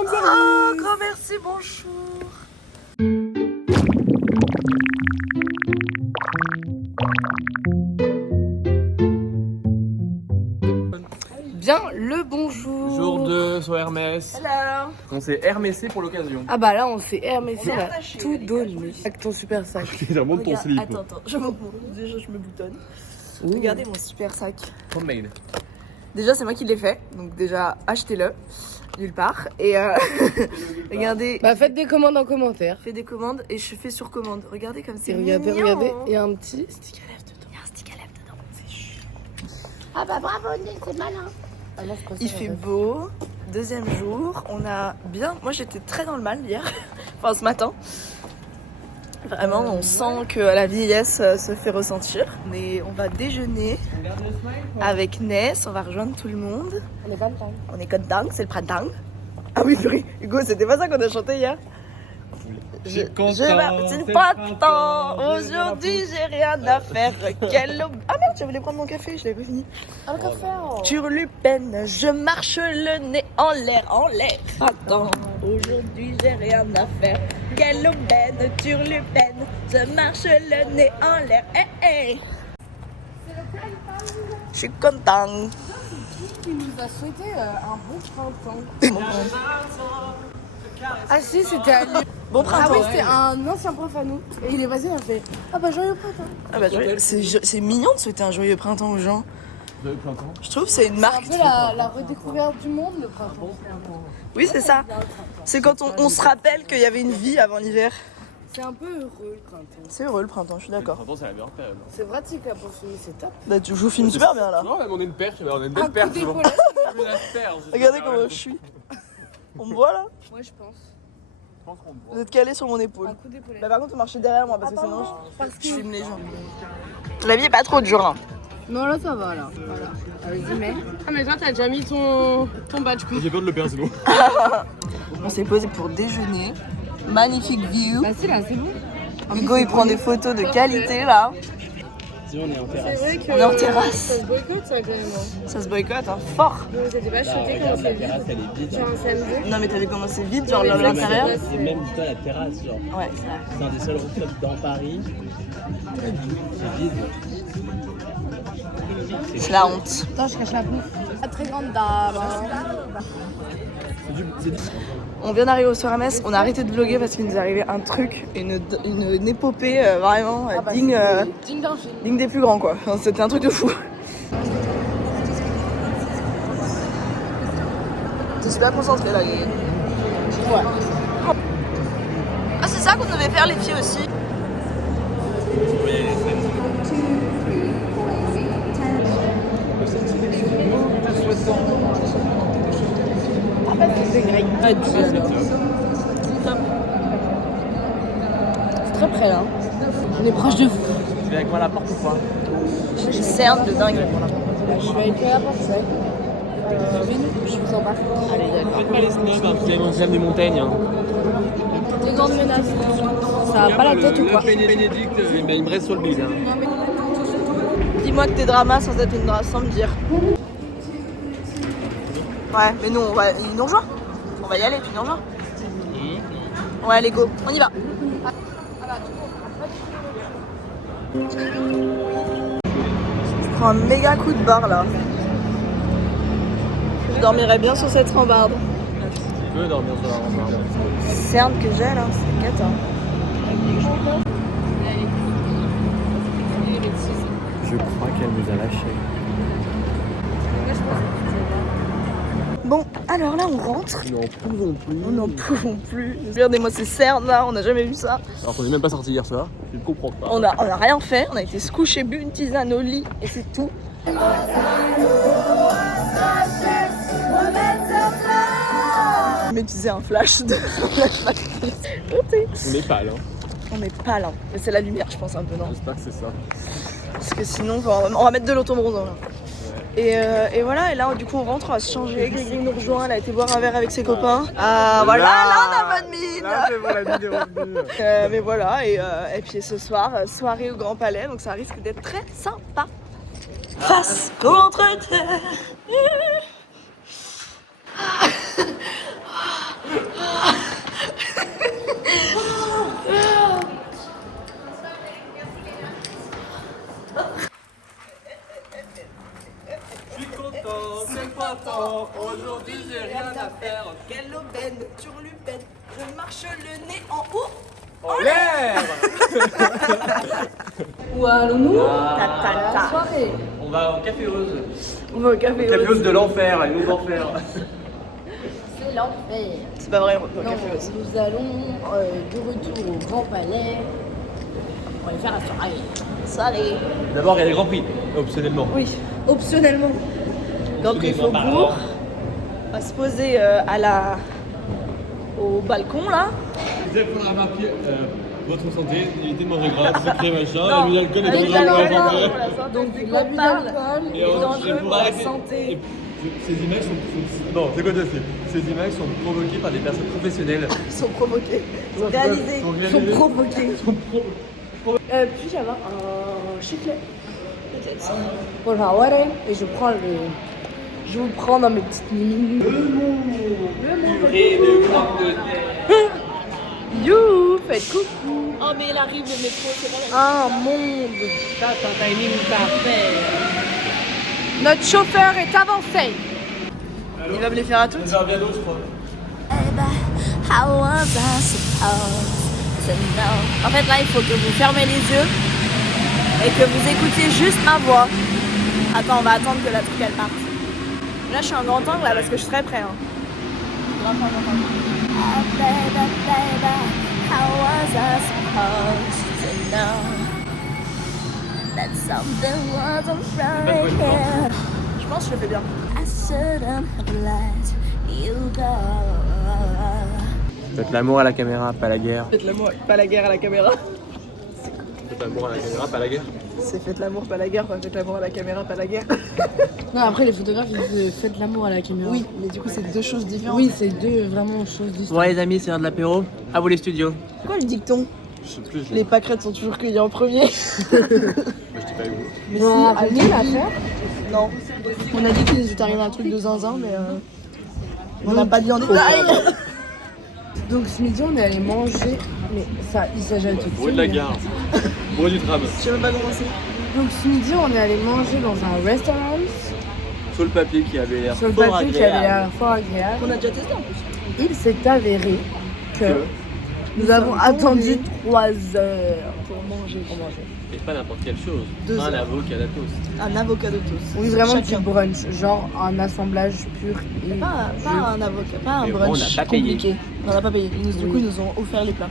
Oh, grand merci, bonjour. Bien le bonjour. Jour 2 sur Hermès. Hello. On s'est hermessé pour l'occasion. Ah bah là on s'est hermessé, on a tout donné. Avec ton super sac. Remonte ton slip. Attends, je me boutonne. Regardez mon super sac. Homemade. Déjà c'est moi qui l'ai fait, donc déjà achetez-le nulle part. Et regardez. Bah faites des commandes en commentaire. Fais des commandes et je fais sur commande. Regardez comme c'est Regardez, mignon. regardez, il y a un petit stick à lèvres dedans. Il y a un stick à lèvres dedans. C'est chou. Ah bah bravo, c'est malin. Ah non, Il fait beau. Deuxième jour, on a bien. Moi j'étais très dans le mal hier, enfin ce matin. Vraiment, on sent que la vieillesse se fait ressentir. Mais on va déjeuner avec Ness, on va rejoindre tout le monde. On est pas dedans. On est content, c'est le printemps. Ah oui, purée, Hugo, c'était pas ça qu'on a chanté hier. C'est le printemps. Aujourd'hui, j'ai rien à faire. Ah merde, je voulais prendre mon café, je l'avais pas fini. Un café. Turlupène, je marche le nez en l'air, Attends, aujourd'hui j'ai rien à faire. Quelle aubaine, turlupène, je marche le nez en l'air. Je suis content. Il nous a souhaité un bon printemps. Ah si, c'était à Lyon. Bon Ah printemps. oui, c'était un ancien prof à nous. Et il est passé, il a fait ah bah joyeux printemps. Ah bah, c'est mignon de souhaiter un joyeux printemps aux gens. Joyeux printemps. Je trouve que c'est une C'est marque. un peu la redécouverte du monde, le printemps. Oui, c'est ça. C'est quand on se rappelle qu'il y avait une vie avant l'hiver. C'est un peu heureux le printemps. C'est heureux le printemps, je suis Le d'accord. printemps, c'est la meilleure période. C'est pratique là pour filmer, c'est top. Bah, je vous filme super bien là. Non, même on a une perche, on a une Un belle coup perche. d'épaulette. Une asperge. Regardez comment je suis. On me voit là? Moi je pense. Je pense qu'on me Vous voit. êtes calé sur mon épaule. Un coup d'épaulette. Bah, par contre, vous marchez derrière moi parce que sinon Parce je que... filme les gens. La vie est pas trop dure. Hein. Non là ça va là. Voilà. Vas-y mets. Ah mais toi t'as déjà mis ton badge quoi. J'ai peur de le perdre sinon. On s'est posé pour déjeuner. Magnifique view. Bah si là c'est bon. Hugo il prend des photos de qualité là. Si on est en C'est terrasse. vrai que On est en terrasse. ça se boycotte ça quand même. Hein. Ça se boycotte, hein, fort. Vous étiez pas choqués quand c'est vide. elle est vide. Genre un samedi. Non mais t'as vu comment c'est vide, genre mais c'est l'intérieur. vrai. Et même dis-toi la terrasse, genre, Ouais, c'est vrai. c'est un des seuls rooftops dans Paris. C'est vide. C'est la honte. Attends, je cache la bouffe. La très grande dame. On vient d'arriver au soir à Metz, on a arrêté de vlogger parce qu'il nous est arrivé un truc, une épopée vraiment digne, Digne d'un film. digne des plus grands quoi. Enfin, c'était un truc de fou. T'es super concentré là. Ouais. Ah c'est ça qu'on devait faire les filles aussi. C'est grec. Ah, dis alors. C'est très près là. On est proche de vous. Tu viens avec moi à la porte ou pas? J'ai cerne de dingue. Je vais aller à la porte, c'est je vous en parle. Allez d'accord. Faites pas les snobs, hein, vous avez des montagnes. Hein. Les grandes menaces. Ça a pas la tête ou quoi? Bénédicte, il me reste sur le bide. Hein. Dis-moi que t'es drama sans être une drama, sans me dire. Ouais, mais nous, il nous rejoint. On va y aller, tu nous rejoins. Ouais, allez, go, on y va. Je prends un méga coup de barre là. Je dormirais bien sur cette rambarde. Tu veux dormir sur la rambarde? Cerne que j'ai là, c'est cata. Je crois qu'elle nous a lâchés. Bon, alors là on rentre. Nous n'en pouvons plus. Nous n'en pouvons plus. Regardez-moi ces cernes là, on n'a jamais vu ça. Alors qu'on n'est même pas sorti hier soir, je ne comprends pas. On a rien fait, on a été se coucher, bu une tisane au lit et c'est tout. Mais tu disais un flash de On est pâle, hein. On est pas là. Mais c'est la lumière, je pense un peu, non? J'espère que c'est ça. Parce que sinon, on va mettre de l'automobronzant là. Et voilà, et là du coup on rentre, on va se changer. Grégory nous rejoint, elle a été boire un verre avec ses copains. Ah voilà, là on a bonne mine. Là, c'est bon, la mine est revenue. Mais voilà, et puis ce soir, soirée au Grand Palais, donc ça risque d'être très sympa. Face contre terre. Aujourd'hui, j'ai rien à faire. Quelle aubaine, turlupine. Je marche le nez en haut. En l'air. Où allons-nous? Ta. Soirée. On va au Café Rose. On va au café. Café Rose de l'enfer, une autre enfer. C'est l'enfer. C'est pas vrai, on va au Non, café aussi. nous allons de retour au Grand Palais. On va aller faire la soirée. Soirée. D'abord, il y a les Grands Prix, optionnellement. Oui, optionnellement. Grand Prix Faubourg. On va se poser au balcon là. Vous allez prendre un papier, votre santé, évitez de manger gras, secret machin, Non, l'abus d'alcool est avec dangereux pour la l'alcool, santé. pour la santé. Donc, Dès qu'on l'abus parle, d'alcool est dangereux pour la arrêter. santé. Et ces images sont... Non, c'est quoi ça c'est Ces images sont provoquées par des personnes professionnelles. Ils sont provoqués. Ils sont réalisés. Ils sont provoqués. Puis-je avoir un chifflet? Peut-être. pour la soirée. Et je vous prends dans mes petites mimines. You, faites coucou. Oh mais il arrive le métro, c'est pas la... Un monde. Notre chauffeur est avancé. Il va me les faire à toutes. Ça bien d'eau, je crois. How was I supposed to know? En fait là il faut que vous fermez les yeux et que vous écoutiez juste ma voix. Attends, on va attendre que la truc elle parte. Là je suis en grand angle là parce que je suis très près. Hein. Grand angle. Oh baby, baby, how was I supposed to know that something wasn't right here? Je pense que je le fais bien. I shouldn't have let you go. Faites l'amour à la caméra, pas la guerre. Faites l'amour, pas la guerre à la caméra. Faites l'amour à la caméra, pas la guerre. C'est faites l'amour, pas la guerre, pas faites l'amour à la caméra, pas la guerre. Non, après les photographes ils disent faites l'amour à la caméra. Oui, mais du coup c'est deux choses différentes. Oui, c'est deux vraiment choses Bon distinctes. les amis, c'est l'heure de l'apéro. À vous les studios. C'est quoi le dicton? Je sais plus, Les pâquerettes sont toujours cueillies en premier. je t'ai pas eu. Mais Bon, si, arrêtez allez. l'affaire. Non. On a dit qu'il nous est arrivé un truc de zinzin, mais on n'a pas dit en détail. Donc ce midi on est allé manger, mais ça il s'agit tout de Bruit de la gare. Bruit du tram. Je sais même pas comment c'est. Donc ce midi on est allé manger dans un restaurant Sur le papier qui avait l'air sur le fort papier qui avait agréable. l'air fort agréable. On a déjà testé en plus. Il s'est avéré que nous avons attendu 3 heures Pour manger. Et pas n'importe quelle chose. 2 Un heures. avocat à la toast. Un avocat de toast. Oui vraiment Chacun. du brunch, genre un assemblage pur et Pas un avocat, pas un Et on brunch n'a pas payé. compliqué. On n'a pas payé. Du coup, ils nous ont offert les plats.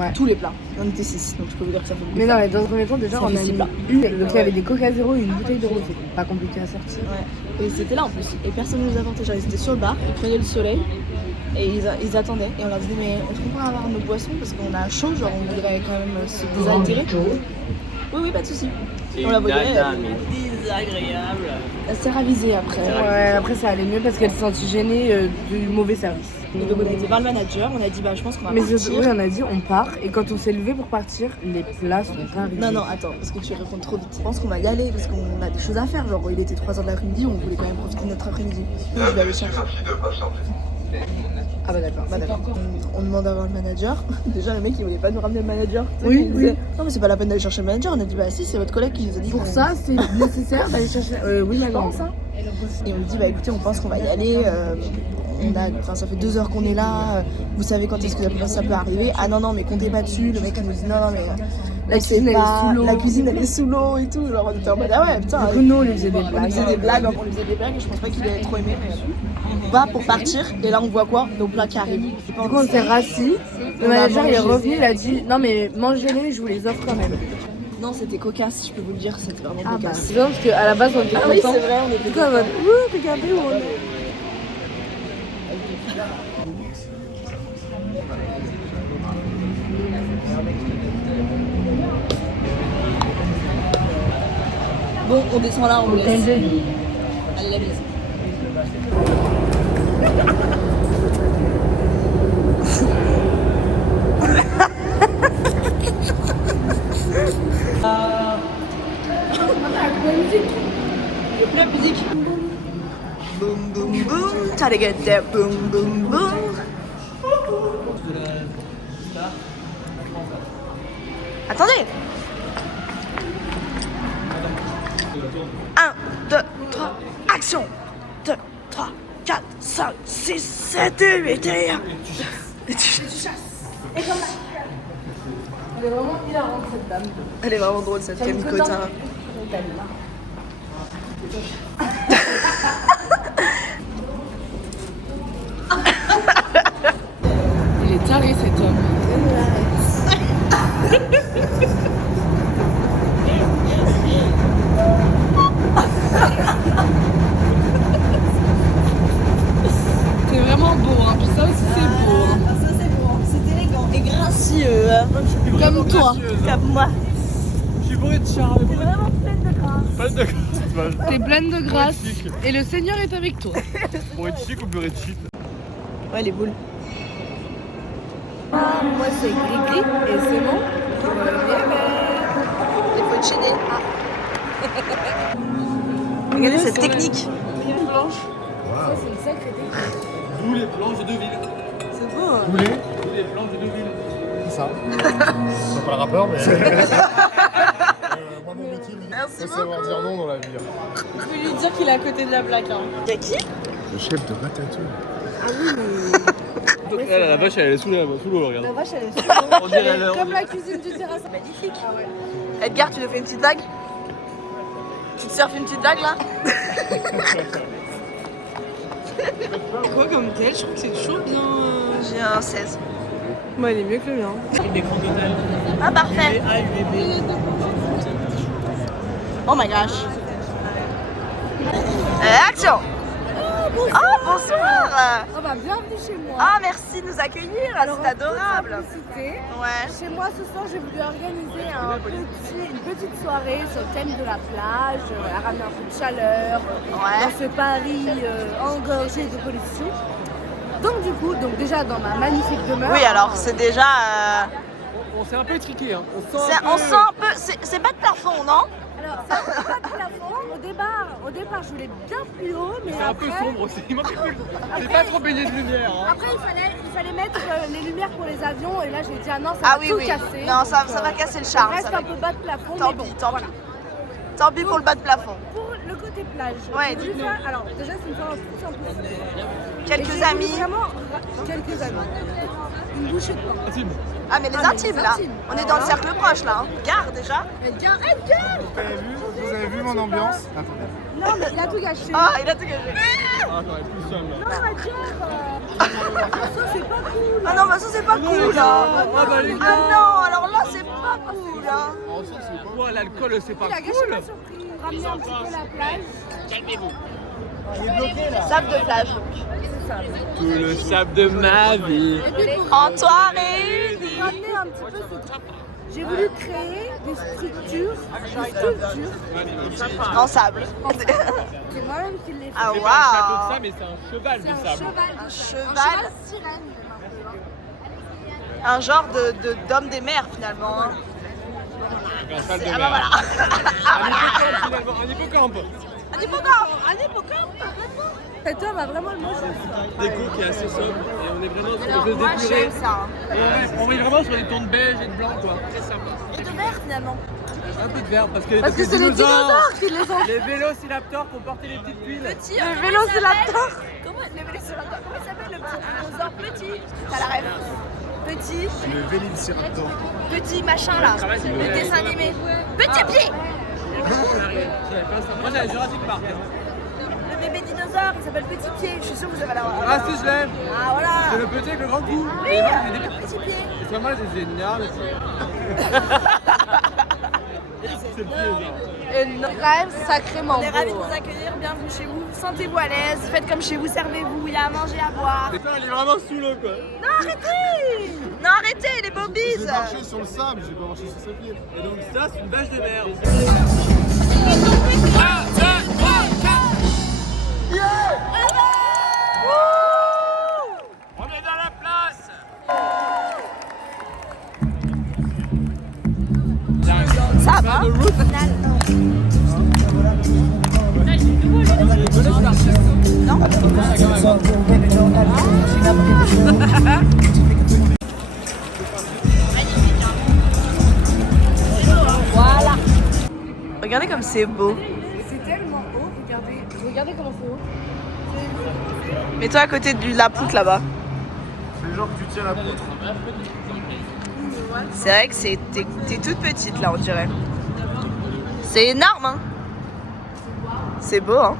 ouais. Tous les plats. On était 6, donc je peux vous dire que ça fait beaucoup. Mais non, mais dans un premier temps, déjà, Ça on fait a 6 mis plats. une. Donc, il y avait des Coca Zéro et une bouteille de rosé. Pas compliqué à sortir. Ouais. Et c'était là en plus. Et personne ne nous a apporté. Genre, ils étaient sur le bar, ils prenaient le soleil. Et ils attendaient. Et on leur disait, mais est-ce qu'on pourrait avoir nos boissons? Parce qu'on a chaud, genre, on voudrait quand même se désaltérer. Oui, pas de soucis. Et On la une voyait, nana, elle- mais désagréable. Elle s'est ravisée après. Ouais, après, ça allait mieux parce qu'elle s'est sentie gênée du mauvais service. Et donc, on a été voir le manager. On a dit, bah, je pense qu'on va Mais partir. oui, on a dit, on part. Et quand on s'est levé pour partir, les plats sont pas arrivés. Non, attends, parce que tu réponds trop vite. Je pense qu'on va y aller parce qu'on a des choses à faire. Genre, il était 3h de l'après-midi, on voulait quand même profiter de notre après-midi. Je vais aller chercher. Ah bah d'accord, On demande à voir le manager. Déjà, le mec, il voulait pas nous ramener le manager. Tu sais, Oui, il disait, non, mais c'est pas la peine d'aller chercher le manager. On a dit, bah si, c'est votre collègue qui nous a dit. Pour ça, c'est nécessaire d'aller chercher. Oui, ma grande. Et on lui dit, bah écoutez, on pense qu'on va y aller. Ça fait 2 heures qu'on est là. Vous savez quand est-ce que ça peut arriver? Ah non, mais comptez pas dessus. Le mec, il nous dit, non, mais. La cuisine, elle est sous l'eau. La cuisine, elle est sous l'eau et tout. Genre, on était en mode, ah ouais, putain. Du coup, nous, on lui faisait des On lui blagues. faisait des blagues, et je pense pas qu'il ait trop aimé. Mais... On va pour partir, et là on voit quoi? Nos plats qui arrivent. Du coup, on s'est rassis. Le On a manager, il est mangé. revenu, il a dit, non, mais mangez-les, je vous les offre quand même. Non, c'était cocasse, je peux vous le dire, c'était vraiment Ah bah, cocasse. c'est bien parce qu'à la base, on était Ah oui, contents. c'est vrai, on était Du coup, on va regardez où on est. Bon, on descend là, on vous laisse. Allez, la bise. La musique. Boum boum boum, try to get there. Boum boum boum. Attendez. 1, 2, 3, action. 2, 3, 4, 5, 6, 7 et 8 et 1. Et tu chasses. Et comme ça. Elle est vraiment hilarante cette dame. Elle est vraiment drôle cette Camille Cotin. Il est taré cet homme. C'est vraiment beau, hein. Puis ça aussi c'est beau. Hein. Ça c'est bon, c'est élégant et gracieux. Comme toi. Comme moi. Je suis bourré de charme. T'es vraiment pleine de grâce. Pas de grâce. T'es pleine de grâce et le Seigneur est avec toi. Bourré de chic ou bourré de shit? Ouais, les boules. Moi c'est Gris et c'est mon Les focini. Regardez cette technique. blanche. Ça c'est une sacrée technique. D'où les planches de Deauville. C'est beau. Hein. D'où les planches de Deauville. C'est ça. C'est pas le rappeur, mais. Moi, mon métier, Merci faut savoir dire non dans la vie. Je peux lui dire qu'il est à côté de la plaque. Hein. Y'a qui? Le chef de Ratatouille. La vache, elle est sous l'eau, regarde. La vache, elle est super. On dirait l'heure. Comme la cuisine du terrasse. Magnifique. Edgar, tu nous fais une petite blague? Tu te surfes une petite blague là? Quoi comme tel? Je trouve que c'est toujours bien. J'ai un 16. Moi, il est mieux que le mien. L'écran total. Ah, parfait. A, UVB. Oh my gosh. Action! Oh, bonsoir! Oh bah bienvenue chez moi. Ah, merci de nous accueillir, c'est adorable. Publicité. Ouais. Chez moi ce soir j'ai voulu organiser une petite soirée sur le thème de la plage, ramener un peu de chaleur Ouais. dans ce Paris engorgé de pollution. Donc du coup, déjà dans ma magnifique demeure. Oui, alors c'est déjà. On s'est un peu étriqué, hein. On On sent un peu. C'est pas de plafond, non? Alors c'est un peu pas de plafond. Au départ je voulais bien plus haut, mais C'est un peu après, sombre aussi. Il manquait plus. C'est pas trop baigné de lumière. Hein. après il fallait mettre les lumières pour les avions et là j'ai dit ah non ça Ah va oui, tout oui. casser. Non, ça Donc, va casser le ça charme. reste ça va- un peu bas de plafond. Tant mais bon, pis, tant voilà. pis. Tant pis pour le bas de plafond. Pour le côté plage, Ouais, j'ai voulu dites-nous. faire- alors déjà c'est une fois en toute simplicité. Et Quelques j'ai voulu amis. Vraiment, quelques amis. Une bouchée de pain. Intime. Ah, mais les Ah, mais intimes les là. intimes. On est Alors dans le là- cercle proche là. Hein. Gare déjà. Edgar, Edgar Vous avez vu mon ambiance? Attendez. Non mais il a tout gâché. Ah, il a tout gagné. Ah, j'aurais plus somme là. Non Edgar ça c'est pas cool. Ah non, bah ça c'est pas cool là. Ah bah les Ah non, alors là c'est pas cool là. Quoi, l'alcool, c'est pas Il a gâché cool. ma surprise. Ramener un petit peu la plage. Sable de plage. Tout le sable de ma vie. Et puis En toi réunis. pour ramener un petit peu ce... J'ai voulu créer des structures, des sculptures. En sable. C'est moi-même qui l'ai fait. Ah C'est pas un château de waouh. sable, mais c'est un cheval de C'est un sable. cheval. Un Un cheval. sirène. Un genre d'homme des mers finalement. Hein. Un cheval de Ah bah mer. voilà. Un hippocampe. Un hippocampe. Un hippocampe. Cet homme a vraiment le mot juste. Déco qui est assez sobre et on est vraiment sur Alors des choses moi épurées. j'aime ça. Hein. On est vraiment sur des tons de beige et de blanc quoi. Très sympa. Et de vert finalement. Un peu de vert parce que, Parce que c'est les dinosaures qui les ont. Les vélociraptors qui ont porté les petites tuiles. Petit. Le vélociraptor. Comment le vélociraptor? Comment il s'appelle le petit dinosaure petit? T'as la rêve. Petit. Le Vélociraptor. Petit machin là. Le dessin animé. Petit pied. Moi j'avais Jurassic Park. Le bébé dinosaure, il s'appelle Petit Pied. Je suis sûre que vous avez la voir. Ah si je l'aime. Ah voilà. C'est le petit avec le grand cou. Oui, Et moi j'ai des Petit Pied. C'est pas mal, c'est génial. C'est le pied, genre. Quand même sacrément On est ravis de beau. vous accueillir, bienvenue chez vous. Sentez-vous à l'aise, faites comme chez vous, servez-vous, il y a à manger, à boire. Et toi, il est vraiment sous l'eau quoi. Non, arrêtez. Non, arrêtez, les J'ai bobies. marché sur le sable, j'ai pas marché sur ses pieds. Et donc ça, c'est une vache de mer. On est dans la place. Ça va. Voilà. Regardez comme c'est beau. C'est tellement haut, regardez comment c'est haut. Mets-toi à côté de la poutre là-bas. C'est genre que tu tiens la poutre. C'est vrai que t'es toute petite là, on dirait. C'est énorme, hein. C'est beau, hein.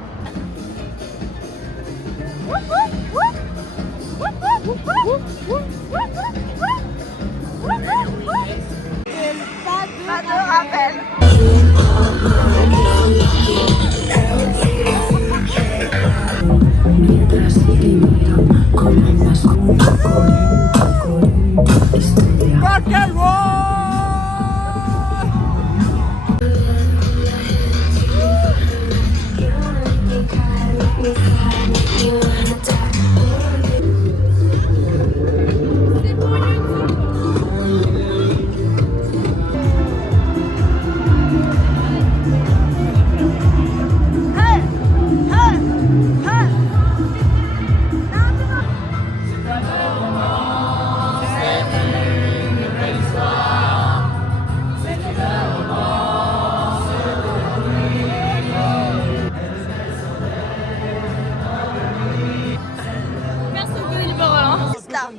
Pas de rappel.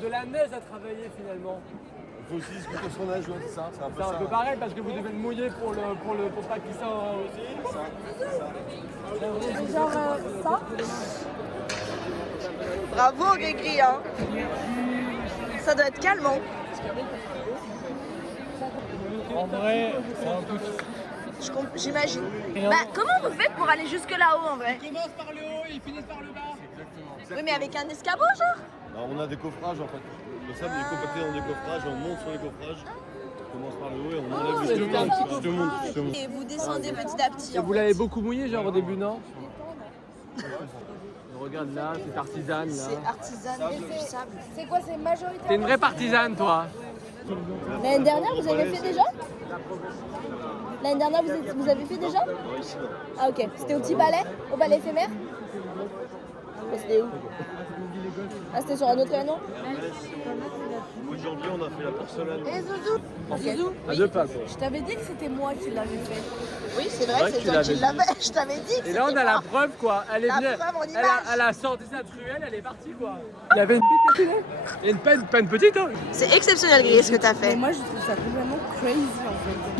De la neige à travailler finalement. Il faut aussi discuter son âge, c'est ça. C'est un peu C'est un ça. peu pareil parce que vous devez le mouiller pour pas qu'il s'en aussi. Genre ça. Bravo Grégory, hein. Ça doit être calmant. En vrai, c'est un peu. J'imagine. Bah comment vous faites pour aller jusque là-haut en vrai? Ils commencent par le haut et ils finissent par le bas. Oui mais avec un escabeau genre? Alors, on a des coffrages en fait. Le sable est compacté dans des coffrages, on monte sur les coffrages, on commence par le haut et on enlève mais le je te montre. je te montre. Et vous descendez petit à petit. Et vous l'avez beaucoup mouillé genre au début, non? Regarde là, c'est artisane là. C'est artisanal du sable. C'est quoi, c'est majoritairement? T'es une vraie partisane toi. L'année dernière, vous avez fait déjà? L'année dernière, vous avez fait déjà? Ah ok. C'était au petit ballet? Au ballet éphémère? Mais c'était où? Ah, c'était sur un autre événement? Au mois de janvier, on a fait la porcelaine. Et Zouzou? Zouzou? À deux pas quoi. Je t'avais dit que c'était moi qui l'avais fait. Oui c'est vrai vrai, que c'est tu toi qui l'avais l'avais. Je t'avais dit. Et là on a la preuve quoi. Elle est La venue. preuve en Elle image. elle a sorti sa truelle, elle est partie quoi. Il y avait une petite défilée. Et pas une petite hein. C'est exceptionnel Grégory ce que t'as Mais fait. moi, je trouve ça complètement crazy en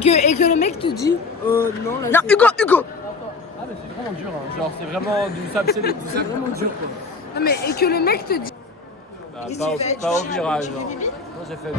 fait. Et que le mec te dit, non, là, Non c'est- Hugo. Ah mais c'est vraiment dur hein. Genre c'est vraiment du sable, c'est vraiment dur quoi. Non, mais et que le mec te dit. Bah, Qu'est-ce pas, que au, tu fais? pas au virage. Tu fais Hein. pipi? Moi j'ai fait.